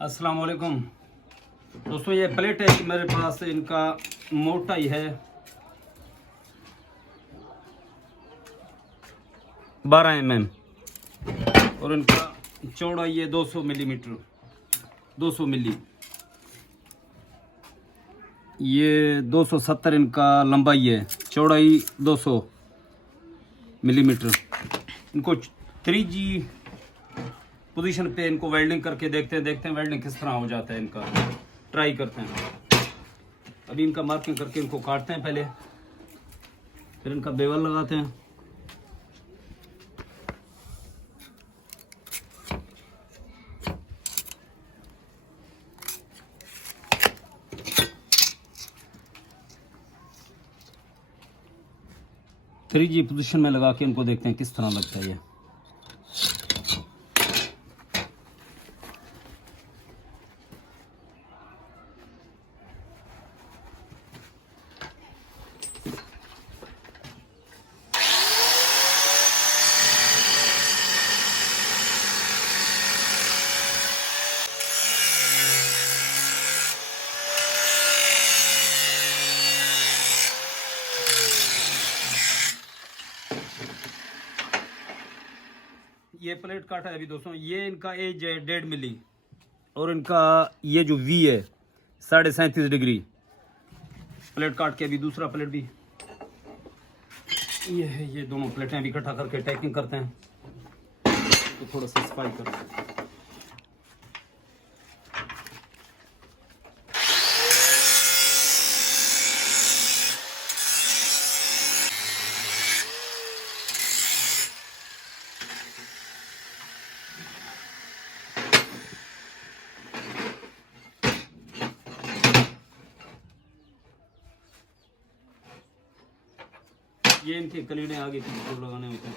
अस्सलाम वालेकुम दोस्तों, ये प्लेट है मेरे पास। इनका मोटाई है 12 mm और इनका चौड़ाई है 200 मिलीमीटर, 200 मिली। ये 270 इनका लंबाई है, चौड़ाई 200 मिलीमीटर। इनको 3G पोजीशन पे इनको वेल्डिंग करके देखते हैं वेल्डिंग किस तरह हो जाता है। इनका ट्राई करते हैं। अभी इनका मार्किंग करके इनको काटते हैं पहले, फिर इनका बेवल लगाते हैं। थ्री जी पोजीशन में लगा के इनको देखते हैं किस तरह लगता है ये। ये प्लेट काटा है अभी दोस्तों। ये इनका एज है 1.5 मिली और इनका ये जो वी है 37.5 डिग्री। प्लेट काट के अभी दूसरा प्लेट भी ये है। ये दोनों प्लेटें अभी इकट्ठा करके टैकिंग करते हैं तो थोड़ा सा सफाई करते हैं। ये इनके कलीड़े आगे पीछे लगाने होते हैं।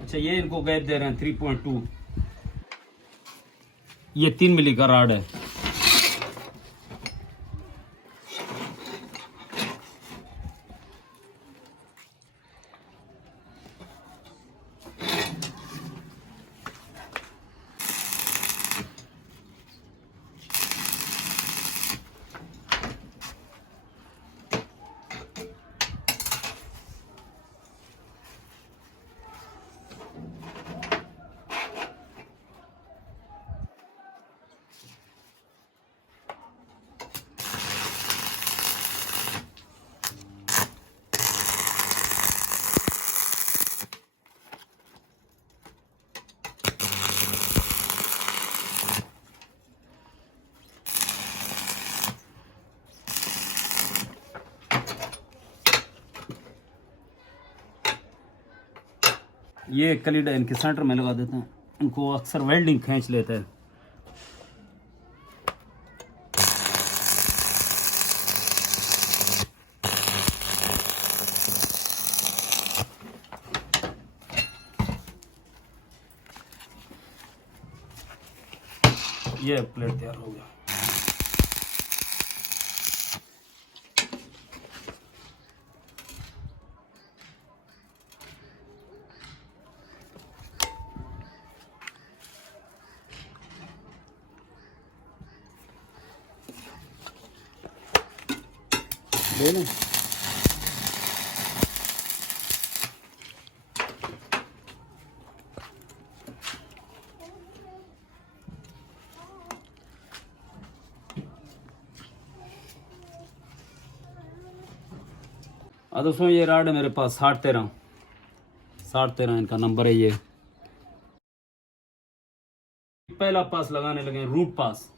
अच्छा, ये इनको गैप दे रहे हैं 3.2। ये 3 मिली का राड है। ये कलीड़ा इनके सेंटर में लगा देते हैं। इनको अक्सर वेल्डिंग खींच लेता है। ये प्लेट तैयार हो गया। ले लें। दोस्तों, ये राड है मेरे पास 6013 इनका नंबर है। ये पहला पास लगाने लगे, रूट पास।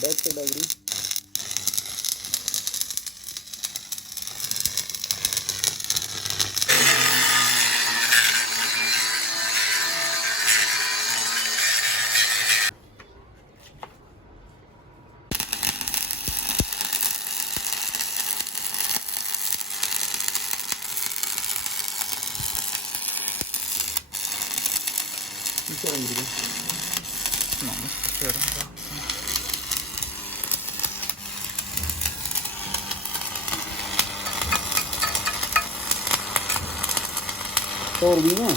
बैक से डागरी No, non succede. और भी ना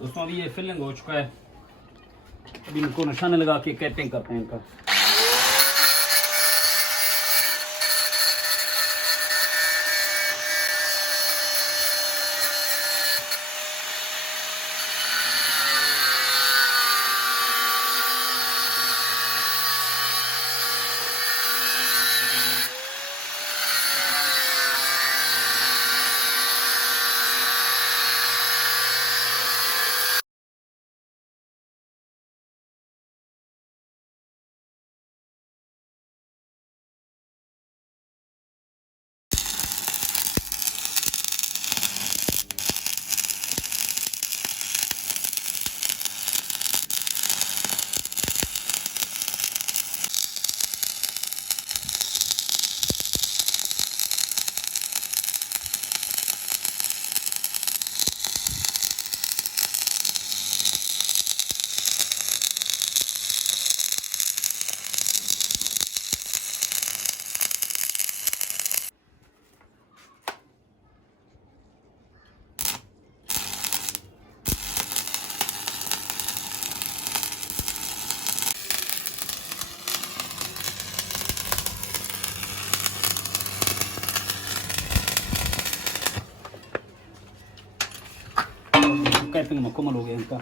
दोस्तों अभी ये फिलिंग हो चुका है। अभी इनको निशाने लगा के कैपिंग करते हैं इनका। कैपिंग मुकम्मल हो गया इनका।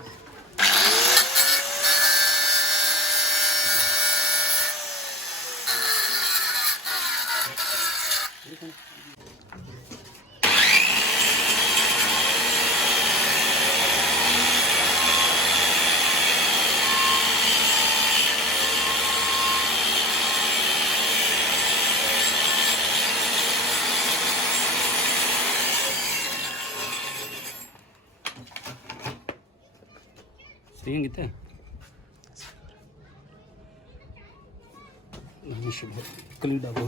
सही है कितने कली डालो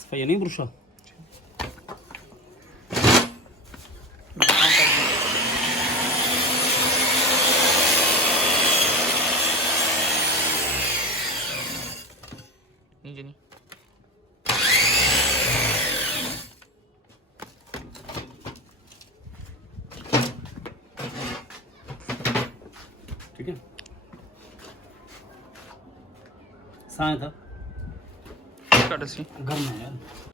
सफाई नहीं पुरुषा नहीं ठीक है। सांग था कट सी गर्म है यार।